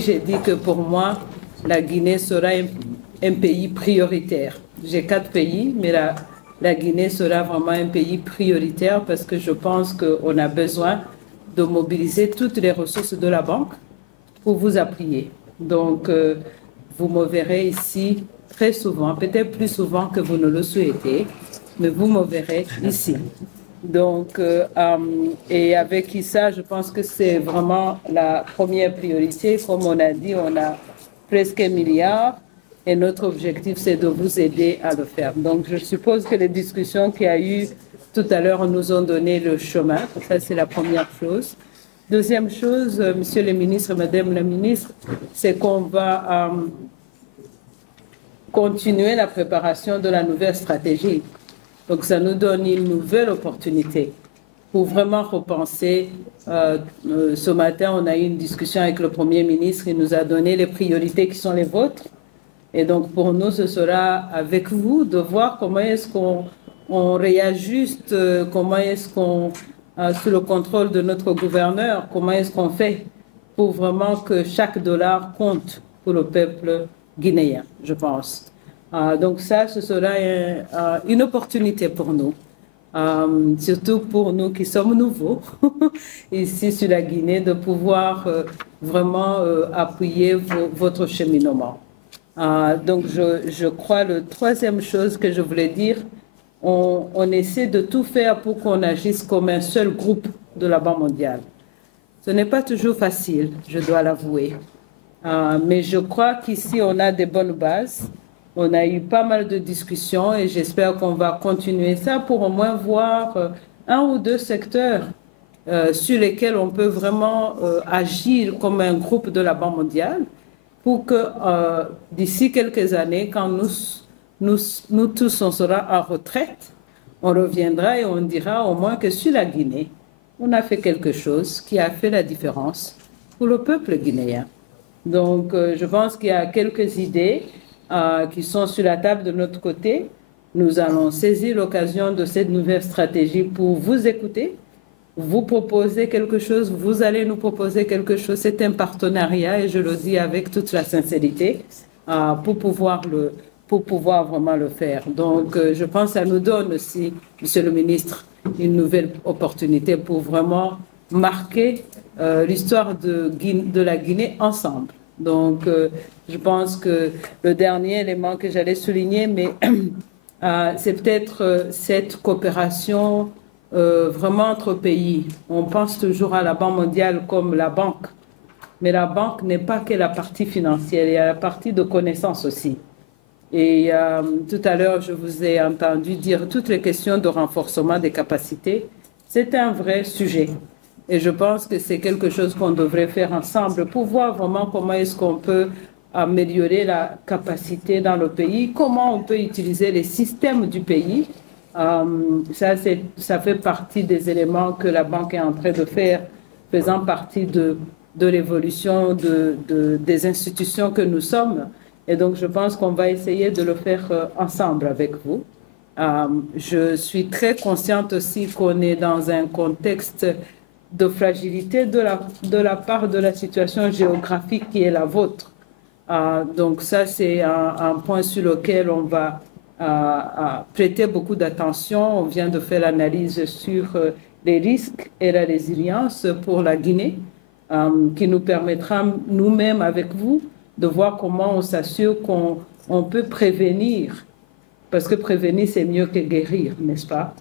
J'ai dit que pour moi, la Guinée sera un pays prioritaire. J'ai 4 pays, mais la Guinée sera vraiment un pays prioritaire parce que je pense qu'on a besoin de mobiliser toutes les ressources de la banque pour vous appuyer. Donc, vous me verrez ici très souvent, peut-être plus souvent que vous ne le souhaitez, mais vous me verrez ici. Donc, et avec Issa, je pense que c'est vraiment la première priorité. Comme on a dit, on a presque 1 milliard et notre objectif, c'est de vous aider à le faire. Donc, je suppose que les discussions qu'il y a eu tout à l'heure nous ont donné le chemin. Ça, c'est la première chose. Deuxième chose, Monsieur le ministre, Madame la ministre, c'est qu'on va continuer la préparation de la nouvelle stratégie. Donc, ça nous donne une nouvelle opportunité pour vraiment repenser. Ce matin, on a eu une discussion avec le Premier ministre. Il nous a donné les priorités qui sont les vôtres. Et donc, pour nous, ce sera avec vous de voir comment est-ce qu'on réajuste, comment est-ce qu'on, sous le contrôle de notre gouverneur, comment est-ce qu'on fait pour vraiment que chaque dollar compte pour le peuple guinéen, je pense. Donc ça, ce sera une opportunité pour nous, surtout pour nous qui sommes nouveaux ici sur la Guinée, de pouvoir vraiment appuyer votre cheminement. Donc je crois la troisième chose que je voulais dire, on essaie de tout faire pour qu'on agisse comme un seul groupe de la Banque mondiale. Ce n'est pas toujours facile, je dois l'avouer. Mais je crois qu'ici, on a des bonnes bases. On a eu pas mal de discussions et j'espère qu'on va continuer ça pour au moins voir 1 ou 2 secteurs sur lesquels on peut vraiment agir comme un groupe de la Banque mondiale pour que d'ici quelques années, quand nous tous on sera en retraite, on reviendra et on dira au moins que sur la Guinée, on a fait quelque chose qui a fait la différence pour le peuple guinéen. Donc, je pense qu'il y a quelques idées qui sont sur la table de notre côté. Nous allons saisir l'occasion de cette nouvelle stratégie pour vous écouter, vous proposer quelque chose, vous allez nous proposer quelque chose. C'est un partenariat et je le dis avec toute la sincérité pour pouvoir vraiment le faire. Donc, je pense que ça nous donne aussi, Monsieur le ministre, une nouvelle opportunité pour vraiment marquer l'histoire de la Guinée ensemble. Donc, je pense que le dernier élément que j'allais souligner, mais c'est peut-être cette coopération vraiment entre pays. On pense toujours à la Banque mondiale comme la banque, mais la banque n'est pas que la partie financière, il y a la partie de connaissance aussi. Et tout à l'heure, je vous ai entendu dire toutes les questions de renforcement des capacités. C'est un vrai sujet. Et je pense que c'est quelque chose qu'on devrait faire ensemble pour voir vraiment comment est-ce qu'on peut améliorer la capacité dans le pays, comment on peut utiliser les systèmes du pays. Ça fait partie des éléments que la banque est en train de faire, faisant partie de l'évolution des institutions que nous sommes. Et donc, je pense qu'on va essayer de le faire ensemble avec vous. Je suis très consciente aussi qu'on est dans un contexte de fragilité de la part de la situation géographique qui est la vôtre. Donc ça, c'est un point sur lequel on va prêter beaucoup d'attention. On vient de faire l'analyse sur les risques et la résilience pour la Guinée, qui nous permettra nous-mêmes avec vous de voir comment on s'assure qu'on peut prévenir, parce que prévenir, c'est mieux que guérir, n'est-ce pas?